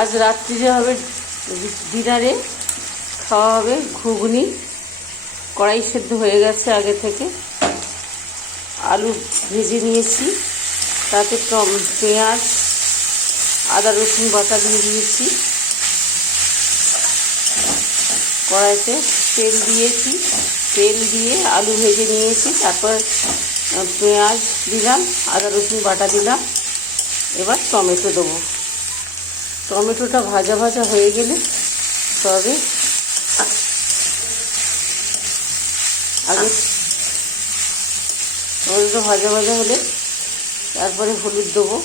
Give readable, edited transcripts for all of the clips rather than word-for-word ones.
আজ রাত্রিরে হবে ডিনারে খাওয়া হবে ঘুগনি। কড়াই সেদ্ধ হয়ে গেছে আগে থেকে। আলু ভেজে নিয়েছি, তাতে পেঁয়াজ আদা রসুন বাটা দিয়ে দিয়েছি। কড়াইতে তেল দিয়েছি, তেল দিয়ে আলু ভেজে নিয়েছি, তারপর পেঁয়াজ দিলাম, আদা রসুন বাটা দিলাম। এবার টমেটো দেবো। টমেটোটা ভাজা ভাজা হয়ে গেলে তবে আগে টমেটোটা ভাজা ভাজা হলে তারপরে হলুদ দেবো।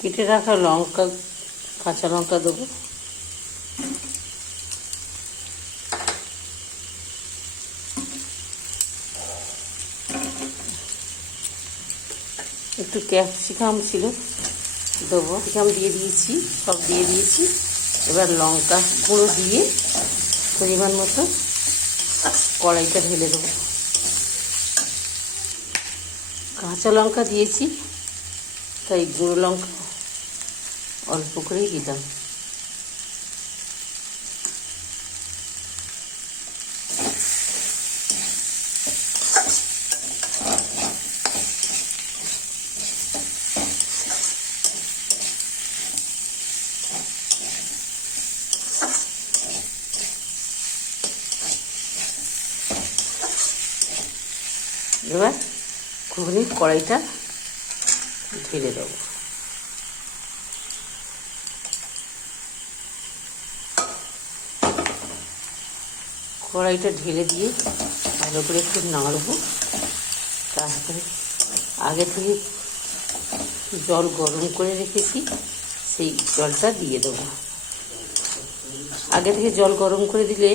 কেটে রাখা লঙ্কা, কাঁচা লঙ্কা দেবো। একটু ক্যাপসিকাম ছিল দেবো, ক্যাপসিকাম দিয়ে দিয়েছি, সব দিয়ে দিয়েছি। এবার লঙ্কা গুঁড়ো দিয়ে পরিমাণ মতো কড়াইটা ঢেলে দেবো। কাঁচা লঙ্কা দিয়েছি, তাই গুঁড়ো লঙ্কা অল্প করেই দিলাম। এবার ঘুগনির কড়াইটা ঢেলে দেবো। কড়াইটা ঢেলে দিয়ে ভালো করে একটু নাড়বো। তারপরে আগে থেকে জল গরম করে রেখেছি, সেই জলটা দিয়ে দেবো। আগে থেকে জল গরম করে দিলে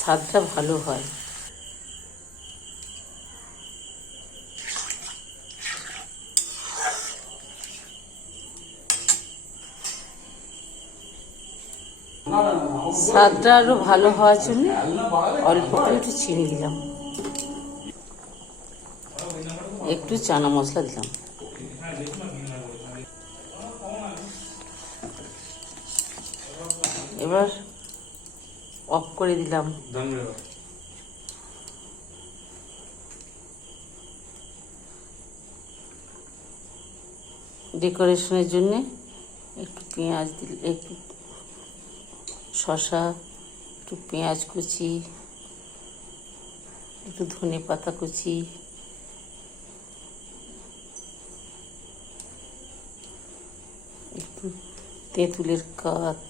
স্বাদটা ভালো হয়। স্বাদটা আরো ভালো হওয়ার জন্য অল্প করে একটু চিনি দিলাম, একটু চানা মশলা দিলাম। এবার অফ করে দিলাম। ডেকোরেশনের জন্য একটু পেঁয়াজ দিলে, একটু শসা, একটু পেঁয়াজ কুচি, একটু ধনে পাতা কুচি, একটু তেঁতুলের কাত,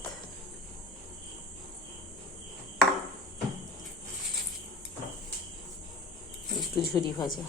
একটু ঝুরি ভাজা।